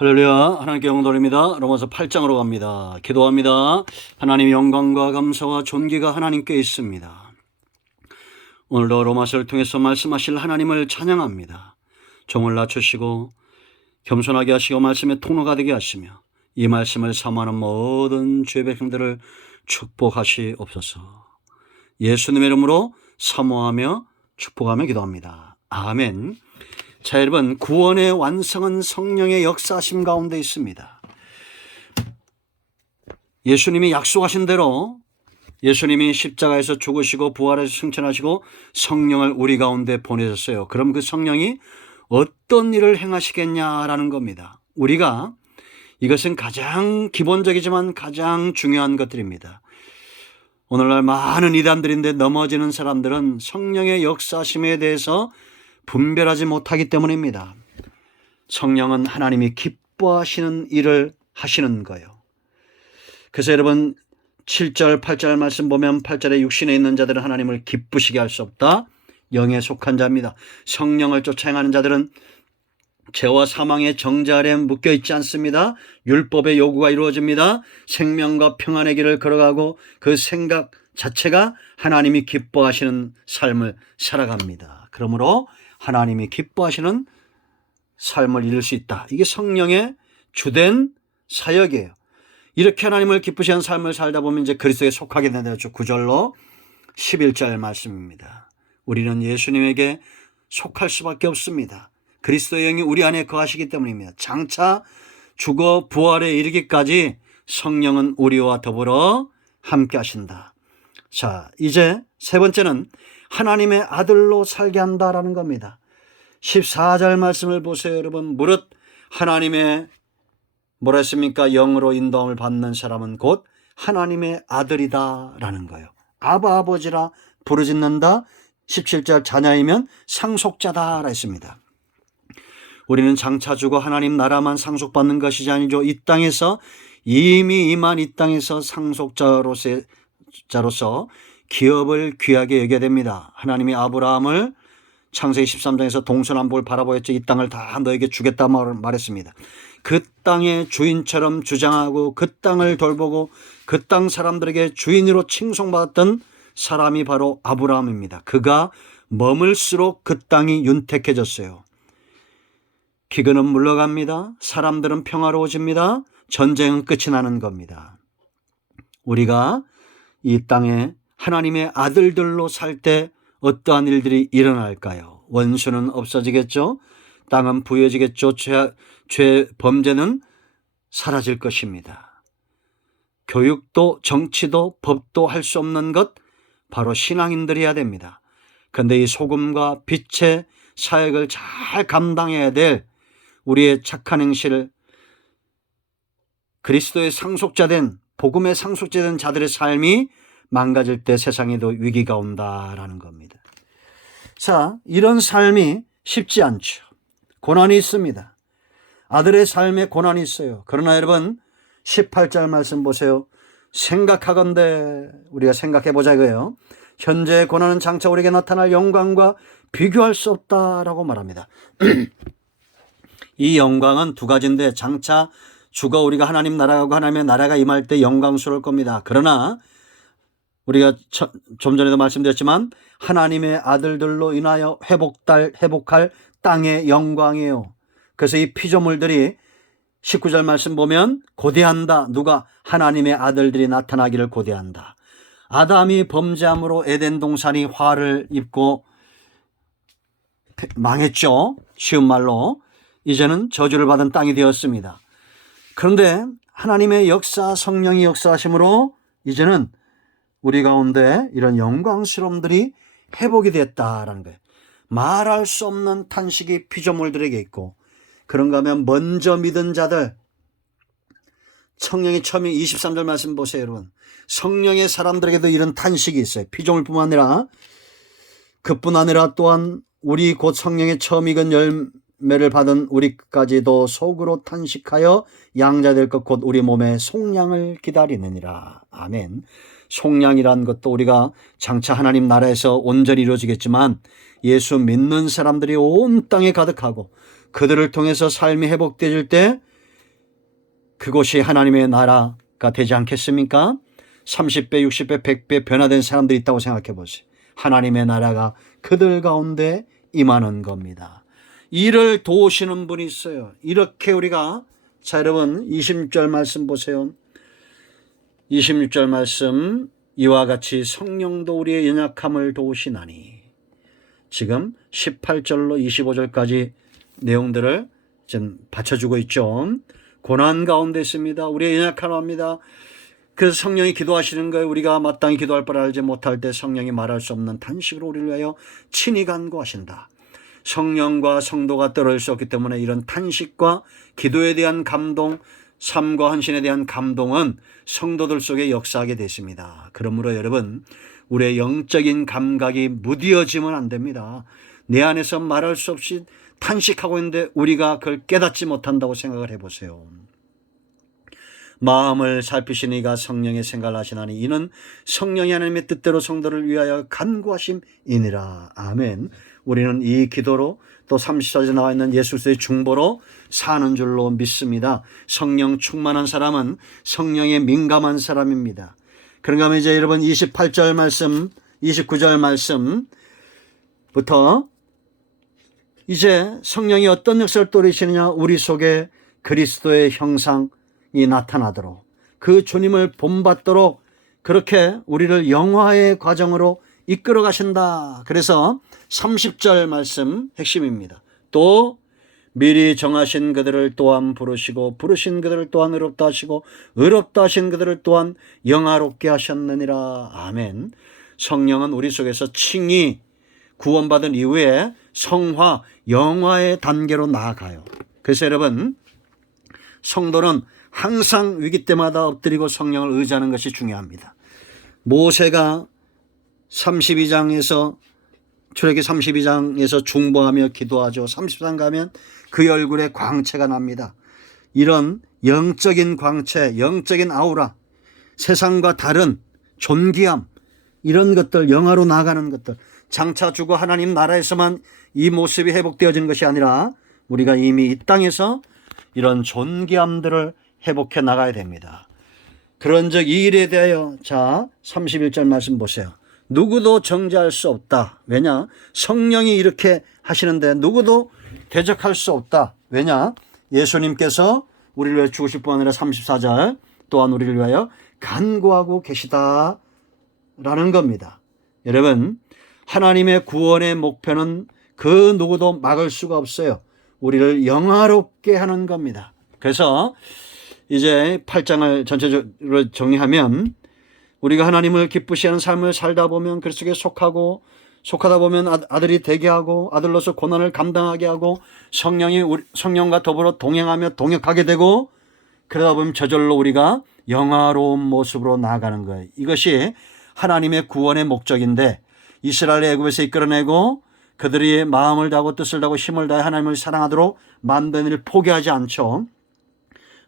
할렐루야. 하나님께 영광돌립니다. 로마서 8장으로 갑니다. 기도합니다. 하나님 영광과 감사와 존귀가 하나님께 있습니다. 오늘도 로마서를 통해서 말씀하실 하나님을 찬양합니다. 종을 낮추시고 겸손하게 하시고 말씀의 통로가 되게 하시며 이 말씀을 사모하는 모든 주의 백성들을 축복하시옵소서. 예수님의 이름으로 사모하며 축복하며 기도합니다. 아멘. 자, 여러분, 구원의 완성은 성령의 역사하심 가운데 있습니다. 예수님이 약속하신 대로 예수님이 십자가에서 죽으시고 부활해서 승천하시고 성령을 우리 가운데 보내셨어요. 그럼 그 성령이 어떤 일을 행하시겠냐라는 겁니다. 우리가 이것은 가장 기본적이지만 가장 중요한 것들입니다. 오늘날 많은 이단들인데 넘어지는 사람들은 성령의 역사심에 대해서 분별하지 못하기 때문입니다. 성령은 하나님이 기뻐하시는 일을 하시는 거예요. 그래서 여러분 7절 8절 말씀 보면 8절에 육신에 있는 자들은 하나님을 기쁘시게 할 수 없다. 영에 속한 자입니다. 성령을 쫓아 행하는 자들은 죄와 사망의 정죄 아래 묶여 있지 않습니다. 율법의 요구가 이루어집니다. 생명과 평안의 길을 걸어가고 그 생각 자체가 하나님이 기뻐하시는 삶을 살아갑니다. 그러므로 하나님이 기뻐하시는 삶을 이룰 수 있다. 이게 성령의 주된 사역이에요. 이렇게 하나님을 기쁘시는 삶을 살다 보면 이제 그리스도에 속하게 된다. 9절로 11절 말씀입니다. 우리는 예수님에게 속할 수밖에 없습니다. 그리스도의 영이 우리 안에 거하시기 때문입니다. 장차 죽어 부활에 이르기까지 성령은 우리와 더불어 함께 하신다. 자, 이제 세 번째는 하나님의 아들로 살게 한다라는 겁니다. 14절 말씀을 보세요, 여러분. 무릇 하나님의 뭐라 했습니까? 영으로 인도함을 받는 사람은 곧 하나님의 아들이다라는 거예요. 아바 아버지라 부르짖는다. 17절 자녀이면 상속자다라 했습니다. 우리는 장차 죽어 하나님 나라만 상속받는 것이지 아니죠. 이 땅에서 이미 임한 이 땅에서 상속자로서 기업을 귀하게 여겨야 됩니다. 하나님이 아브라함을 창세기 13장에서 동서남북을 바라보였죠. 이 땅을 다 너에게 주겠다 말했습니다. 그 땅의 주인처럼 주장하고 그 땅을 돌보고 그 땅 사람들에게 주인으로 칭송받았던 사람이 바로 아브라함입니다. 그가 머물수록 그 땅이 윤택해졌어요. 기근은 물러갑니다. 사람들은 평화로워집니다. 전쟁은 끝이 나는 겁니다. 우리가 이 땅에 하나님의 아들들로 살 때 어떠한 일들이 일어날까요? 원수는 없어지겠죠. 땅은 부여지겠죠. 죄 범죄는 사라질 것입니다. 교육도 정치도 법도 할 수 없는 것 바로 신앙인들이 해야 됩니다. 그런데 이 소금과 빛의 사역을 잘 감당해야 될 우리의 착한 행실, 그리스도의 상속자된 복음의 상속자된 자들의 삶이 망가질 때 세상에도 위기가 온다라는 겁니다. 자, 이런 삶이 쉽지 않죠. 고난이 있습니다. 아들의 삶에 고난이 있어요. 그러나 여러분 18절 말씀 보세요. 생각하건대 우리가 생각해 보자 이거예요. 현재의 고난은 장차 우리에게 나타날 영광과 비교할 수 없다라고 말합니다. 이 영광은 두 가지인데 장차 죽어 우리가 하나님 나라가고 하나님의 나라가 임할 때 영광스러울 겁니다. 그러나 우리가 좀 전에도 말씀드렸지만 하나님의 아들들로 인하여 회복할 땅의 영광이에요. 그래서 이 피조물들이 19절 말씀 보면 고대한다. 누가? 하나님의 아들들이 나타나기를 고대한다. 아담이 범죄함으로 에덴 동산이 화를 입고 망했죠. 쉬운 말로. 이제는 저주를 받은 땅이 되었습니다. 그런데 하나님의 역사, 성령이 역사하심으로 이제는 우리 가운데 이런 영광스러움들이 회복이 됐다라는 거예요. 말할 수 없는 탄식이 피조물들에게 있고, 그런가 하면 먼저 믿은 자들, 성령의 처음에 23절 말씀 보세요, 여러분. 성령의 사람들에게도 이런 탄식이 있어요. 피조물뿐만 아니라 그뿐 아니라 또한 우리 곧 성령의 처음 익은 열매를 받은 우리까지도 속으로 탄식하여 양자될 것 곧 우리 몸의 속량을 기다리느니라. 아멘. 속량이란 것도 우리가 장차 하나님 나라에서 온전히 이루어지겠지만 예수 믿는 사람들이 온 땅에 가득하고 그들을 통해서 삶이 회복되질 때 그곳이 하나님의 나라가 되지 않겠습니까? 30배, 60배, 100배 변화된 사람들이 있다고 생각해 보세요. 하나님의 나라가 그들 가운데 임하는 겁니다. 이를 도우시는 분이 있어요. 이렇게 우리가, 자 여러분 26절 말씀 보세요. 26절 말씀, 이와 같이 성령도 우리의 연약함을 도우시나니. 지금 18절로 25절까지 내용들을 좀 받쳐주고 있죠. 고난 가운데 있습니다. 우리의 연약함을 합니다. 그래서 성령이 기도하시는 거예요. 우리가 마땅히 기도할 바를 알지 못할 때 성령이 말할 수 없는 탄식으로 우리를 위하여 친히 간구하신다. 성령과 성도가 떨어질 수 없기 때문에 이런 탄식과 기도에 대한 감동, 삶과 헌신에 대한 감동은 성도들 속에 역사하게 됐습니다. 그러므로 여러분, 우리의 영적인 감각이 무뎌지면 안 됩니다. 내 안에서 말할 수 없이 탄식하고 있는데 우리가 그걸 깨닫지 못한다고 생각을 해보세요. 마음을 살피시는 이가 성령의 생각을 하시나니 이는 성령이 하나님의 뜻대로 성도를 위하여 간구하심이니라. 아멘. 우리는 이 기도로 또 34절에 나와 있는 예수 그리스도의 중보로 사는 줄로 믿습니다. 성령 충만한 사람은 성령에 민감한 사람입니다. 그런가 하면 이제 여러분 28절 말씀, 29절 말씀부터 이제 성령이 어떤 역사를 또리시느냐, 우리 속에 그리스도의 형상이 나타나도록, 그 주님을 본받도록 그렇게 우리를 영화의 과정으로 이끌어 가신다. 그래서 30절 말씀 핵심입니다. 또 미리 정하신 그들을 또한 부르시고 부르신 그들을 또한 의롭다 하시고 의롭다 하신 그들을 또한 영화롭게 하셨느니라. 아멘. 성령은 우리 속에서 칭의 구원받은 이후에 성화, 영화의 단계로 나아가요. 그래서 여러분, 성도는 항상 위기 때마다 엎드리고 성령을 의지하는 것이 중요합니다. 모세가 32장에서 출애굽기 32장에서 중보하며 기도하죠. 33장 가면 그 얼굴에 광채가 납니다. 이런 영적인 광채, 영적인 아우라, 세상과 다른 존귀함, 이런 것들, 영화로 나가는 것들, 장차 주고 하나님 나라에서만 이 모습이 회복되어지는 것이 아니라 우리가 이미 이 땅에서 이런 존귀함들을 회복해 나가야 됩니다. 그런즉 이 일에 대하여, 자 31절 말씀 보세요. 누구도 정죄할 수 없다. 왜냐? 성령이 이렇게 하시는데 누구도 대적할 수 없다. 왜냐? 예수님께서 우리를 위해 죽으실 뿐 아니라 34절 또한 우리를 위하여 간구하고 계시다라는 겁니다. 여러분, 하나님의 구원의 목표는 그 누구도 막을 수가 없어요. 우리를 영화롭게 하는 겁니다. 그래서 이제 8장을 전체적으로 정리하면, 우리가 하나님을 기쁘시게 하는 삶을 살다 보면 그 속에 속하다 보면 아들이 되게 하고 아들로서 고난을 감당하게 하고 성령과 더불어 동행하며 동역하게 되고, 그러다 보면 저절로 우리가 영화로운 모습으로 나아가는 거예요. 이것이 하나님의 구원의 목적인데, 이스라엘을 애굽에서 이끌어내고 그들이 마음을 다하고 뜻을 다하고 힘을 다해 하나님을 사랑하도록 만든 일을 포기하지 않죠.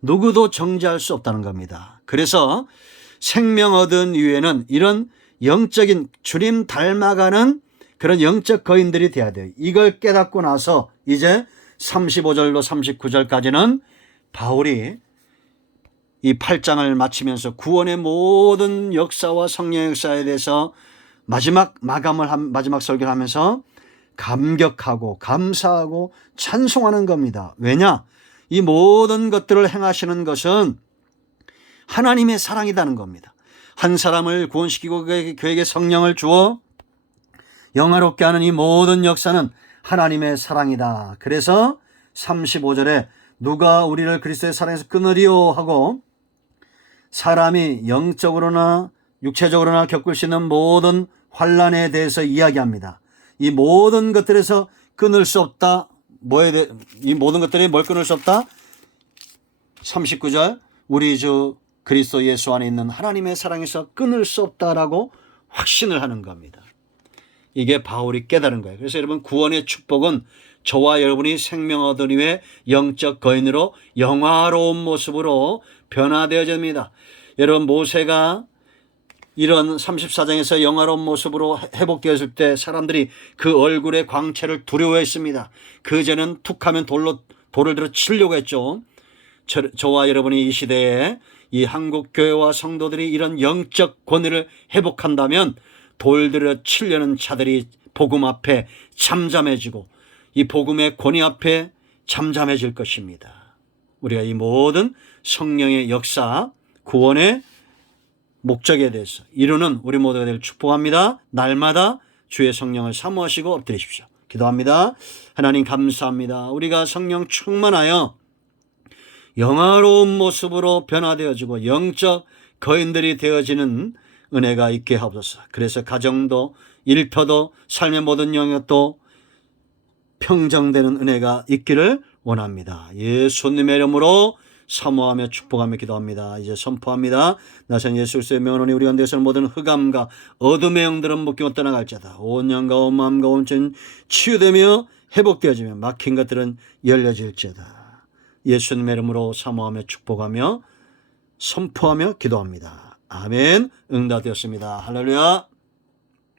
누구도 정죄할 수 없다는 겁니다. 그래서 생명 얻은 이후에는 이런 영적인 주님 닮아가는 그런 영적 거인들이 돼야 돼요. 이걸 깨닫고 나서 이제 35절로 39절까지는 바울이 이 8장을 마치면서 구원의 모든 역사와 성령의 역사에 대해서 마지막 설교를 하면서 감격하고 감사하고 찬송하는 겁니다. 왜냐? 이 모든 것들을 행하시는 것은 하나님의 사랑이라는 겁니다. 한 사람을 구원시키고 그에게 성령을 주어 영화롭게 하는 이 모든 역사는 하나님의 사랑이다. 그래서 35절에 누가 우리를 그리스도의 사랑에서 끊으리요 하고, 사람이 영적으로나 육체적으로나 겪을 수 있는 모든 환난에 대해서 이야기합니다. 이 모든 것들에서 끊을 수 없다. 이 모든 것들이 뭘 끊을 수 없다? 39절, 우리 주 그리스도 예수 안에 있는 하나님의 사랑에서 끊을 수 없다라고 확신을 하는 겁니다. 이게 바울이 깨달은 거예요. 그래서 여러분, 구원의 축복은 저와 여러분이 생명 얻은 이후에 영적 거인으로 영화로운 모습으로 변화되어집니다. 여러분, 모세가 이런 34장에서 영화로운 모습으로 회복되었을 때 사람들이 그 얼굴의 광채를 두려워했습니다. 그전엔 툭하면 돌을 들어 치려고 했죠. 저와 여러분이 이 시대에 이 한국 교회와 성도들이 이런 영적 권위를 회복한다면 돌들을 치려는 자들이 복음 앞에 잠잠해지고 이 복음의 권위 앞에 잠잠해질 것입니다. 우리가 이 모든 성령의 역사, 구원의 목적에 대해서 이루는 우리 모두가 되길 축복합니다. 날마다 주의 성령을 사모하시고 엎드리십시오. 기도합니다. 하나님 감사합니다. 우리가 성령 충만하여 영화로운 모습으로 변화되어지고 영적 거인들이 되어지는 은혜가 있게 하옵소서. 그래서 가정도 일터도 삶의 모든 영역도 평정되는 은혜가 있기를 원합니다. 예수님의 이름으로 사모하며 축복하며 기도합니다. 이제 선포합니다. 나선 예수 그리스도의 명으로 우리 가운데서는 모든 흑암과 어둠의 영들은 묶이고 떠나갈지어다. 온 영과 온 마음과 온 전 치유되며 회복되어지며 막힌 것들은 열려질지어다. 예수님의 이름으로 사모하며 축복하며 선포하며 기도합니다. 아멘. 응답되었습니다. 할렐루야.